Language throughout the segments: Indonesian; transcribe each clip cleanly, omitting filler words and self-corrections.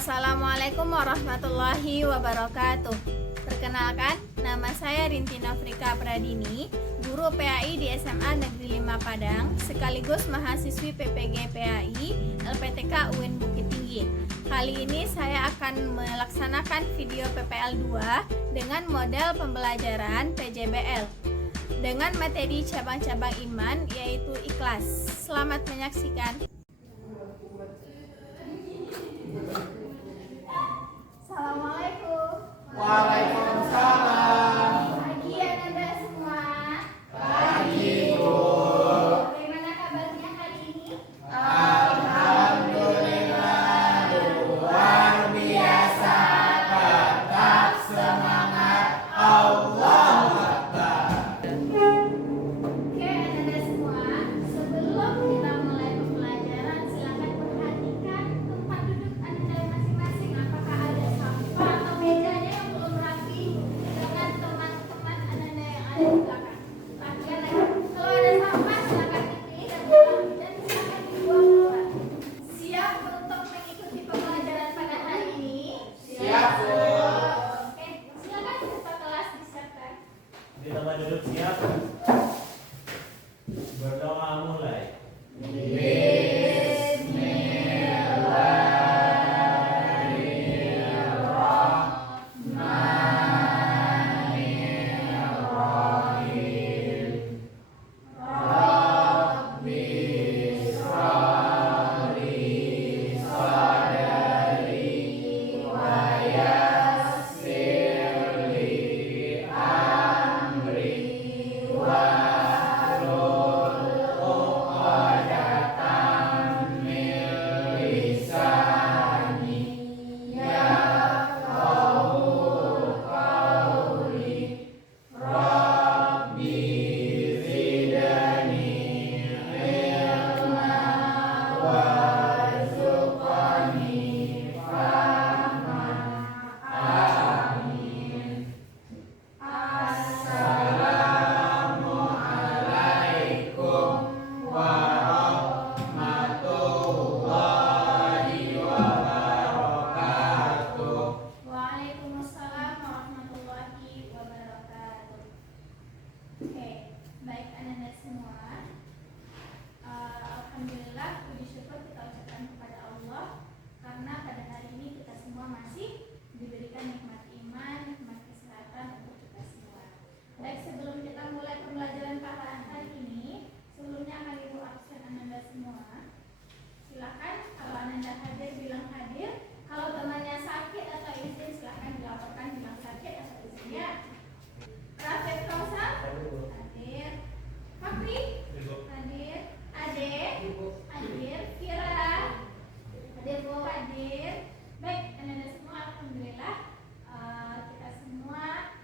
Assalamualaikum warahmatullahi wabarakatuh. Perkenalkan, nama saya Rinti Nofrika Pradini, guru PAI di SMA Negeri 5 Padang, sekaligus mahasiswi PPG PAI LPTK UIN Bukit Tinggi. Kali ini saya akan melaksanakan video PPL 2 dengan model pembelajaran PJBL dengan materi cabang-cabang iman yaitu ikhlas. Selamat menyaksikan. Assalamualaikum. Waalaikumsalam. Pagi Anda semua. Pagi, Bu. Bagaimana kabarnya hari ini? Alhamdulillah luar biasa. Tetap semangat. Allahu Akbar. Oke, Anda semua. Sebelum kita mulai pembelajaran, silakan perhatikan tempat duduk Anda masing-masing. Apakah ada sampah atau mejanya yang belum rapi dengan teman-teman Anda yang ada di belakang? Perhatikan lagi. Kalau ada sampah, silakan dipilih dan silakan dibuang keluar. Siap untuk mengikuti pembelajaran pada hari ini? Siap, Bu. Oke, silakan ketua kelas disiapkan. Di tempat duduk siap. Berdoa mulai. Waalaikumsalam warahmatullahi wabarakatuh. Oke, baik anak-anak semua. Alhamdulillah, puji syukur kita ucapkan kepada Allah karena pada hari ini kita semua masih diberikan nikmat iman, nikmat kesehatan untuk kita semua. Baik, sebelum kita mulai pembelajaran pada hari ini, sebelumnya akan ibu absen anak-anak semua. Silakan kalau anak hadir bilang hadir. Kalau temannya sakit atau izin silakan dilaporkan bilang sakit atau izin ya. Rafiq Kausar hadir. Fakri hadir. Ade hadir. Kira hadir. Bu hadir. Baik anak-anak semua, alhamdulillah kita semua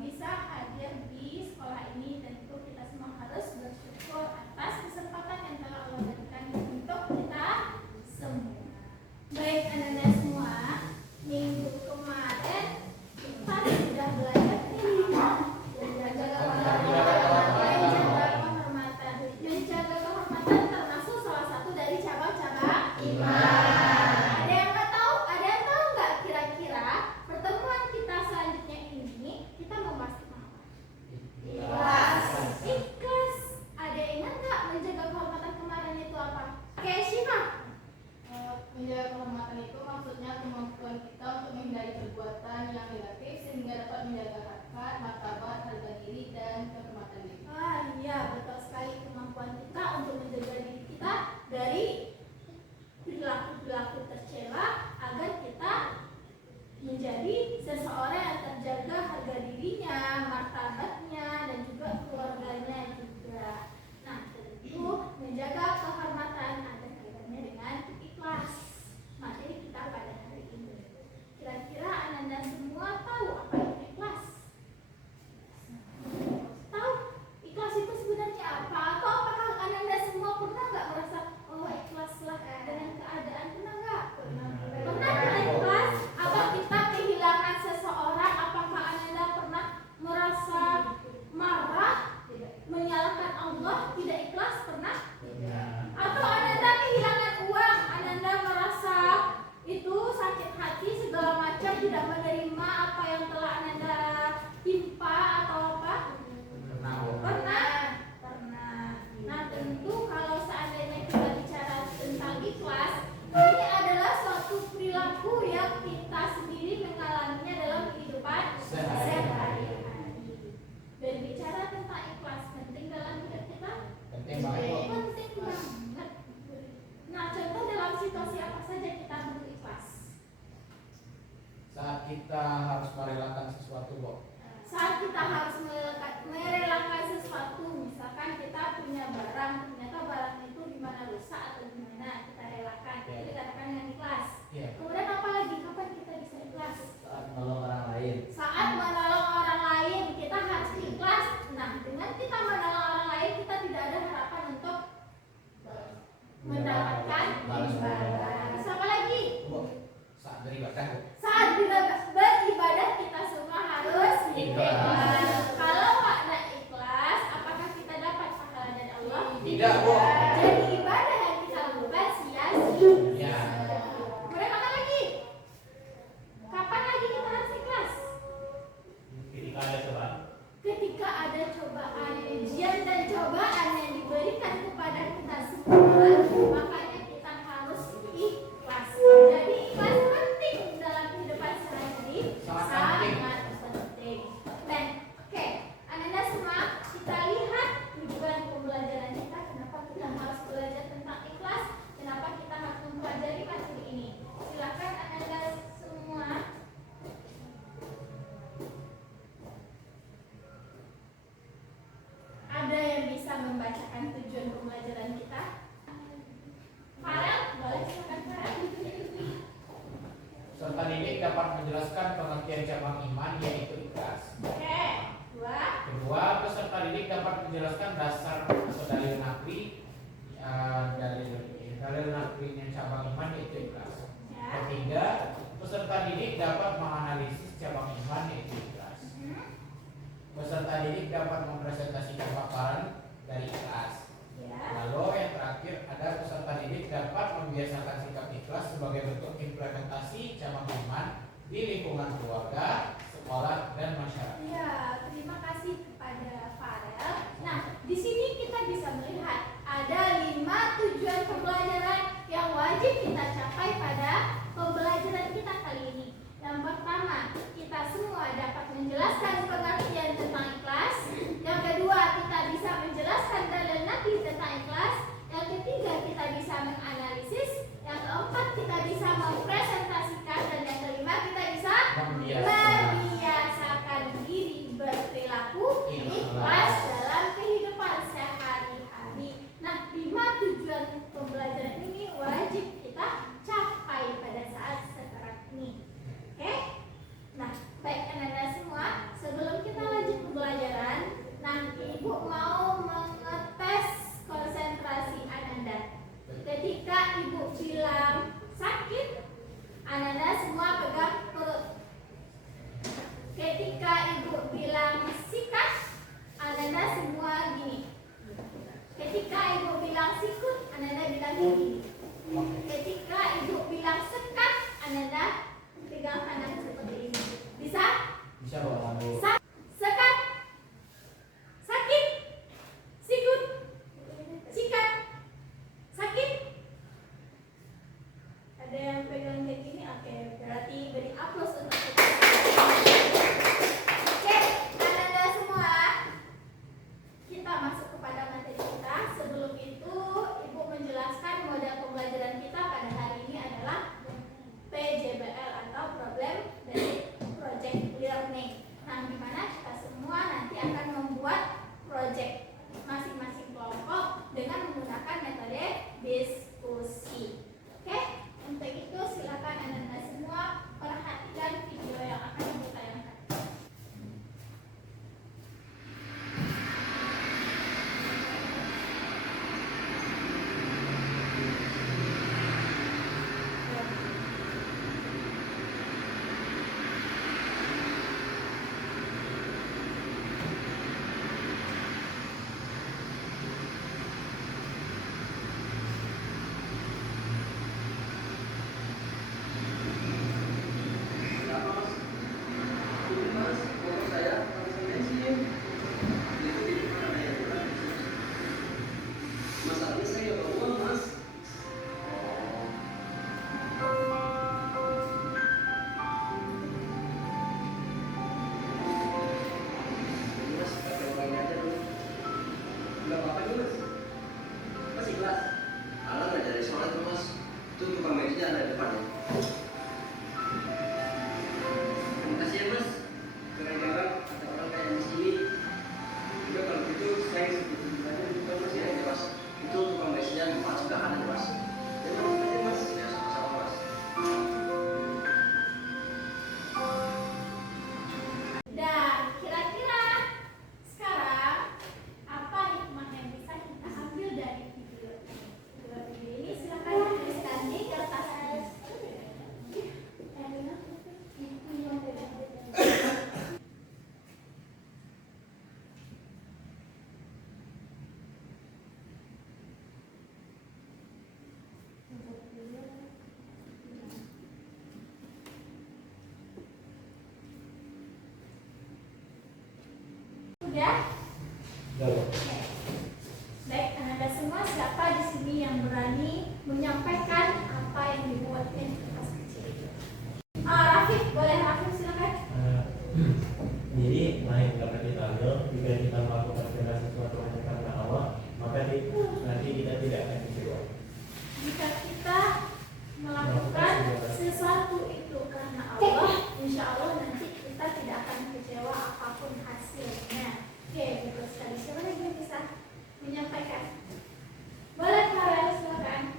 bisa hadir di sekolah ini, dan itu kita semua harus bersyukur atas kesempatan yang telah Allah berikan untuk kita semua. Baik anak-anak semua, minggu kemarin kita sudah belajar tentang menjaga kehormatan. Menjaga kehormatan termasuk salah satu dari cabang-cabang iman. Ada yang nggak tahu? Ada yang tahu nggak kira-kira pertemuan kita selanjutnya ini kita membahas tentang apa? Ikhlas. Ikhlas. Ada yang ingat nggak menjaga kehormatan kemarin itu apa? Oke, Syifa. Menjaga kehormatan itu maksudnya kemampuan kita untuk menghindari perbuatan yang negatif sehingga dapat menjaga harkat, martabat, harga diri, dan kehormatan diri. Iya, betul sekali, kemampuan kita untuk menjaga diri kita dari perilaku-perilaku tercela agar kita menjadi seseorang yang terjaga harga dirinya, martabatnya, dan juga keluarganya juga. Nah, tentu menjaga kehormatan ada kaitannya dengan ikhlas. Materi kita pada hari ini. Kira-kira anak-anak semua tahu apa itu ikhlas? kita harus merelakan sesuatu, Bu? Saat kita harus merelakan sesuatu, misalkan kita punya barang, ternyata barang itu gimana rusak atau gimana, kita relakan, itu dikatakan dengan ikhlas. Iya. Kemudian apa lagi? Kapan kita bisa ikhlas? Saat menolong orang lain. Saat menolong orang lain, kita harus ikhlas. Nah, dengan kita menolong orang lain, kita tidak ada harapan untuk mendapatkan imbalan. Apa lagi? Bu, saat beribadah, Bu. Saat beribadah kita semua harus ikhlas. Kalau ada ikhlas, apakah kita dapat pahala dari Allah? Tidak, Bu. Jadi ibadah yang kita lakukan sia-sia. Ya. Kemudian apa lagi? Kapan lagi kita harus ikhlas? Ketika ada cobaan. Ketika ada cobaan, ujian dan cobaan yang diberikan kepada kita semua, makanya kita harus ikhlas. Jadi ikhlas penting dalam kehidupan sehari-hari, Sangat penting. Dan oke, anak-anak semua, kita lihat tujuan pembelajaran kita. Kenapa kita harus belajar tentang ikhlas? Kenapa kita harus mempelajari materi ini? Silakan anak-anak semua. Ada yang bisa membacakan tujuan pembelajaran kita? Farel, boleh silakan Farel. Peserta didik dapat menjelaskan pengertian cabang iman yaitu ikhlas. Oke, dua. Kedua, peserta didik dapat menjelaskan dasar atau dalil nakli dalil naklinya cabang iman yaitu ikhlas. Ya. Ketiga, peserta didik dapat menganalisis cabang iman yaitu ikhlas. Peserta didik dapat mempresentasikan paparan dari ikhlas. Ya. Lalu yang terakhir ada peserta didik dapat membiasakan sikap ikhlas sebagai bentuk implementasi cabang iman di lingkungan keluarga, sekolah, dan masyarakat. Ya, terima kasih kepada Farel. Nah, di sini kita bisa melihat ada 5 tujuan pembelajaran yang wajib kita capai pada pembelajaran kita kali ini. Yang pertama, kita semua dapat menjelaskan pengertian tentang ikhlas. Yang kedua, kita bisa menjelaskan dalil nakli tentang ikhlas. Yang ketiga, kita bisa menganalisis. Yang keempat, kita bisa mempresentasikan. Dan yang kelima, kita bisa membiasakan diri berperilaku ikhlas. Sudah? Jauh. Oke. Baik, Anda semua siapa di sini yang berani menyampaikan apa yang dibuatnya di kertas kecil itu? Rafif, boleh Rafif silakan. Jadi naik karena kita ambil jika kita melakukan segala sesuatu hanya karena Allah, maka nanti kita tidak akan kecewa. Jika kita melakukan sesuatu itu karena Allah, insya Allah nanti kita tidak akan kecewa apapun hasilnya. Oke, betul sekali. Siapa lagi yang bisa menyampaikan? Boleh Farel, silakan.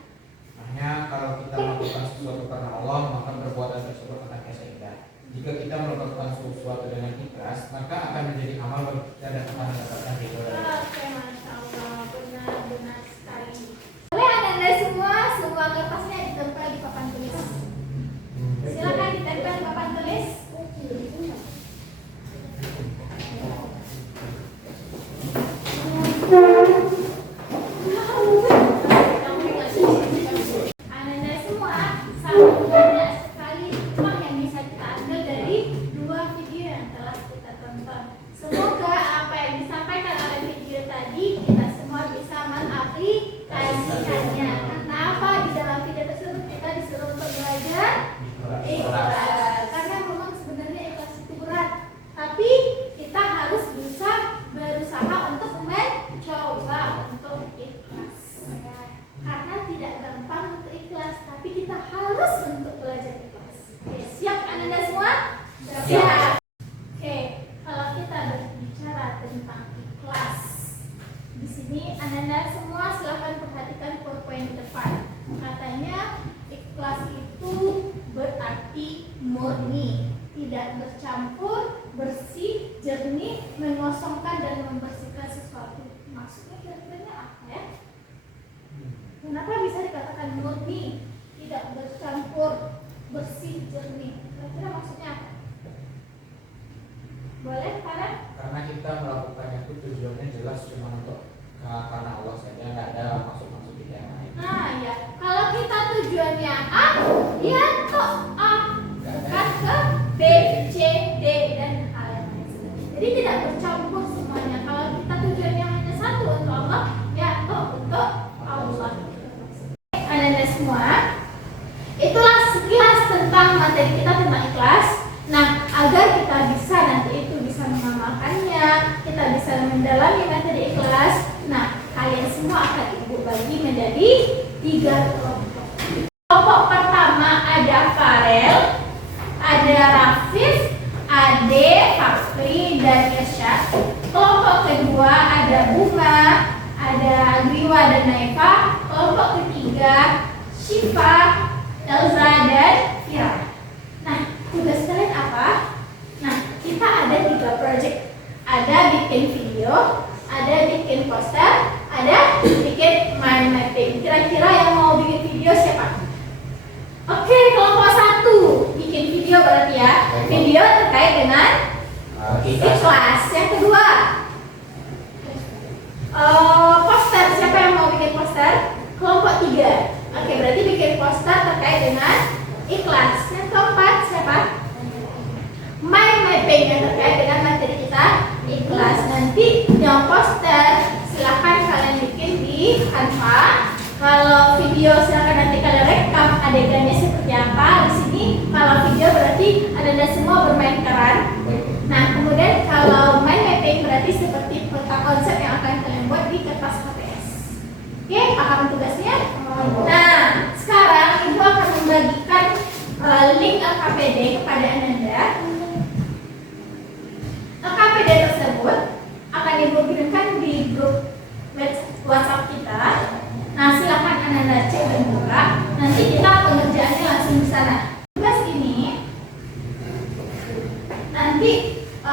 Hanya kalau kita melakukan sesuatu karena Allah, maka perbuatan tersebut akan sia-sia. Jika kita melakukan sesuatu dengan ikhlas, maka akan menjadi amal dan akan mendapatkan ridho dari Allah. Oke, Masya Allah, benar-benar sekali. Boleh Anda semua kertasnya ditempel di papan tulis. Silakan ditempel di papan tulis. Anda semua sangat banyak sekali hikmah yang bisa kita ambil dari dua video yang telah kita tonton. Semoga apa yang disampaikan oleh video tadi kita semua bisa mengaplikasikannya. Karena apa? Di dalam video tersebut kita disuruh untuk belajar ikhlas. Karena memang sebenarnya ikhlas itu berat, tapi kita harus bisa berusaha untuk mencoba untuk ikhlas. Karena tidak gampang untuk ikhlas, tapi kita harus untuk belajar ikhlas. Oke, siap Anda semua? Siap. Oke, kalau kita berbicara tentang ikhlas, di sini Anda semua silahkan perhatikan poin di depan. Katanya ikhlas itu berarti murni, tidak bercampur, bersih, jernih, mengosongkan dan membersihkan sesuatu. Maksudnya kira-kira apa ya? Kenapa bisa dikatakan murni, tidak bercampur, bersih, jernih? Kira-kira maksudnya apa? Boleh, Farah? Karena kita melakukannya itu tujuannya jelas cuma untuk karena Allah saja, nggak ada maksud-maksud kita yang lain. Nah ya, kalau kita tujuannya A, ya toh A, bukan ke B, C, D, dan hal yang lain sebagainya. Jadi tidak bercampur semuanya. Kalau kita tujuannya hanya satu untuk Allah, ya toh untuk Allah. Anda semua, itulah sekilas tentang materi kita tentang ikhlas. Nah, agar kita bisa nanti itu bisa mengamalkannya, kita bisa mendalami materi ikhlas. Nah, kalian semua akan ibu bagi menjadi 3 kelompok. Kelompok pertama ada Farel, ada Rafif, Ade, Fakri, dan Yesha. Kelompok kedua ada Bunga, ada Agriwa dan Naifa. Kelompok ketiga Syifa, Elza, dan Fira. Nah, tugas kalian apa? Nah, kita ada 3 project. Ada bikin video, ada bikin poster, ada bikin mind mapping. Kira-kira yang mau bikin video siapa? Oke, kelompok 1 bikin video berarti ya. Video terkait dengan ikhlas. Yang kedua poster. Siapa yang mau bikin poster? Kelompok 3. Oke, berarti bikin poster terkait dengan ikhlas. Yang keempat siapa? Mind mapping yang terkait dengan materi kita ikhlas. Nanti yang poster silahkan kalian bikin di Canva. Kalau video silahkan nanti kalian rekam adegannya seperti apa di sini. Kalau video berarti Anda semua bermain peran. Nah, kemudian kalau mind mapping berarti seperti peta konsep yang akan kalian buat di kertas HPS. Oke, paham tugasnya? Nah, sekarang Ibu akan membagikan link LKPD kepada Ananda. LKPD tersebut akan Ibu kirimkan di grup WhatsApp kita. Nah, silakan Ananda cek dan buka. Nanti kita pengerjaannya langsung di sana. Tugas ini nanti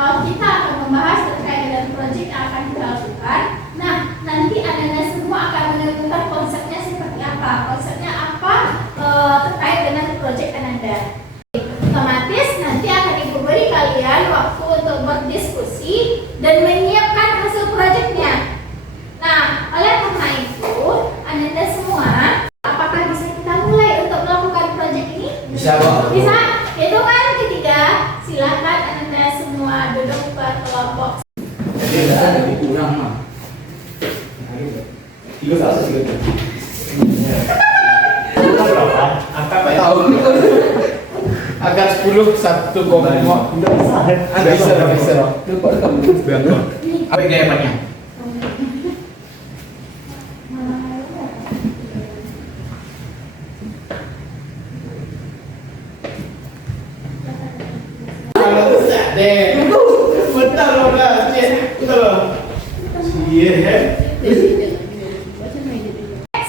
kita akan membahas terkait dengan proyek yang akan kita lakukan. Nah, nanti Anda semua akan menentukan konsepnya seperti apa. Konsepnya apa terkait dengan proyek Anda. Otomatis nanti akan Ibu beri kalian waktu untuk berdiskusi dan menyiapkan hasil proyeknya. Nah, oleh karena itu, Anda semua, apakah bisa kita mulai untuk melakukan proyek ini? Bisa, Bu. Bisa. Hitungan ketiga, silakan Anda semua duduk berkelompok. Jadi mendapatkan 10 1 koma. Bisa. Apa jawabannya? Bentar loh,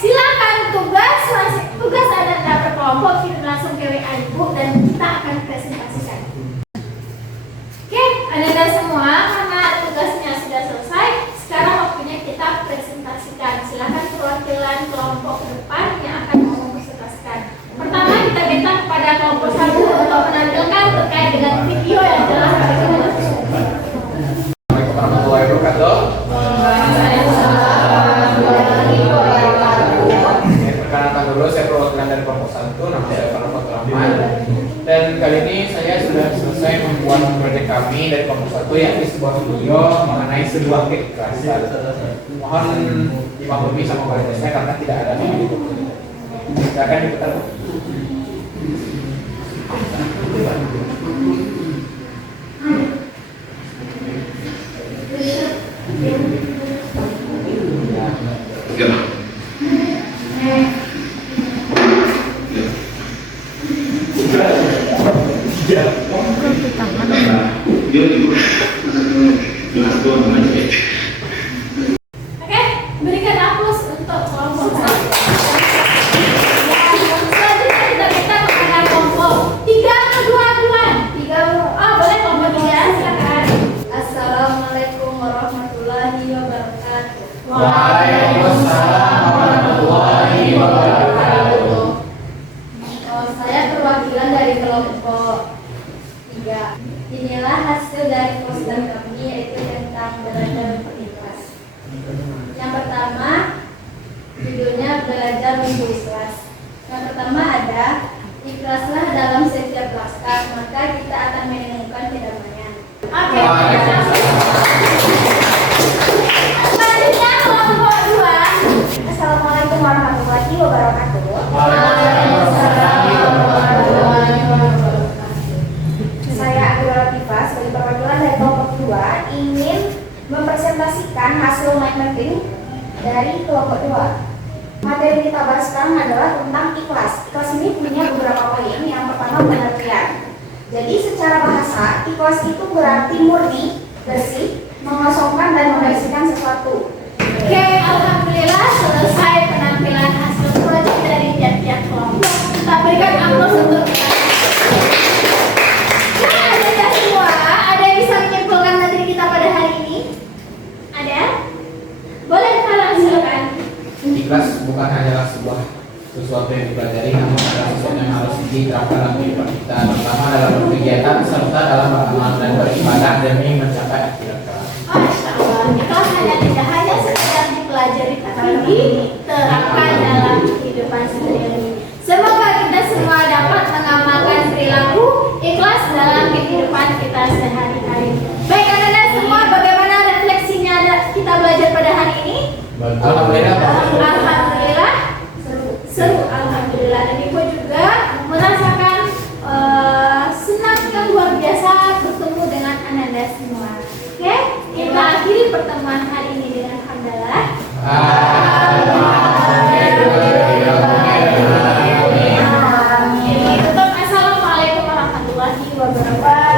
Silakan tugas ada berkelompok, kita langsung ke WA Ibu dan kita akan presentasikan. Oke, Anda semua karena tugasnya sudah selesai, sekarang waktunya kita presentasikan. Silakan perwakilan kelompok ke depan yang akan mau mempresentasikan. Pertama kita minta kepada kelompok 1 untuk menampilkan terkait dengan video yang telah mereka buat. Assalamualaikum warahmatullahi wabarakatuh. Perkenalkan dulu, saya perwakilan dari kelompok 1, nama saya Farhan Rahman. Dan kali ini saya sudah selesai membuat proyek kami dari kelompok 1, yakni sebuah video mengenai sebuah keikhlasan. Mohon dimaklumi sama kualitas saya karena tidak ada video. Silakan diputar. Oke, berikan aplaus untuk kelompok 1. Selanjutnya kita minta kepada kelompok 3 atau 2 duluan. 3 boleh kelompok 3, silakan. Assalamualaikum warahmatullahi wabarakatuh. Waalaikumsalam warahmatullahi wabarakatuh. Saya perwakilan dari kelompok 3. Inilah hasil dari poster kami, yaitu tentang belajar berikhlas. Yang pertama, judulnya belajar minggu ikhlas. Yang pertama ada ikhlaslah dalam setiap langkah, maka kita akan menemukan kedamaian. Oke. Selanjutnya kelompok 2. Assalamualaikum warahmatullahi wabarakatuh. Saya Agung Latifah sebagai perwakilan dari kelompok 2 ingin mempresentasikan hasil mind mapping dari kelompok 2. Materi kita bahas sekarang adalah tentang ikhlas. Ikhlas ini punya beberapa poin. Yang pertama pengertian. Jadi secara bahasa, ikhlas itu berarti murni, bersih, mengosongkan dan membersihkan sesuatu. Oke, alhamdulillah selesai penampilan hasil proyek dari tiap-tiap kelompok. Kita berikan aplaus untuk kita. Nah, ada semua. Ada yang bisa menyimpulkan materi kita pada hari ini? Ada? Boleh kalian silakan. Ikhlas bukan hanyalah sesuatu yang dipelajari, namun adalah sesuatu yang harus diterapkan dalam kehidupan kita, terutama dalam berkegiatan serta dalam beramal dan beribadah demi mencapai akhirat kelak. Masya Allah, ikhlas tidak hanya sekedar dipelajari, tapi diterapkan dalam kehidupan sehari-hari. Semoga kita semua dapat mengamalkan perilaku ikhlas dalam kehidupan kita sehari-hari. Baik, anak-anak semua, bagaimana refleksinya kita belajar pada hari ini? Alhamdulillah. Alhamdulillah seru, alhamdulillah. Dan ibu juga merasakan senang yang luar biasa bertemu dengan anda semua. Oke, kita akhiri pertemuan hari ini dengan hamdalah. Tutup. Assalamualaikum warahmatullahi wabarakatuh.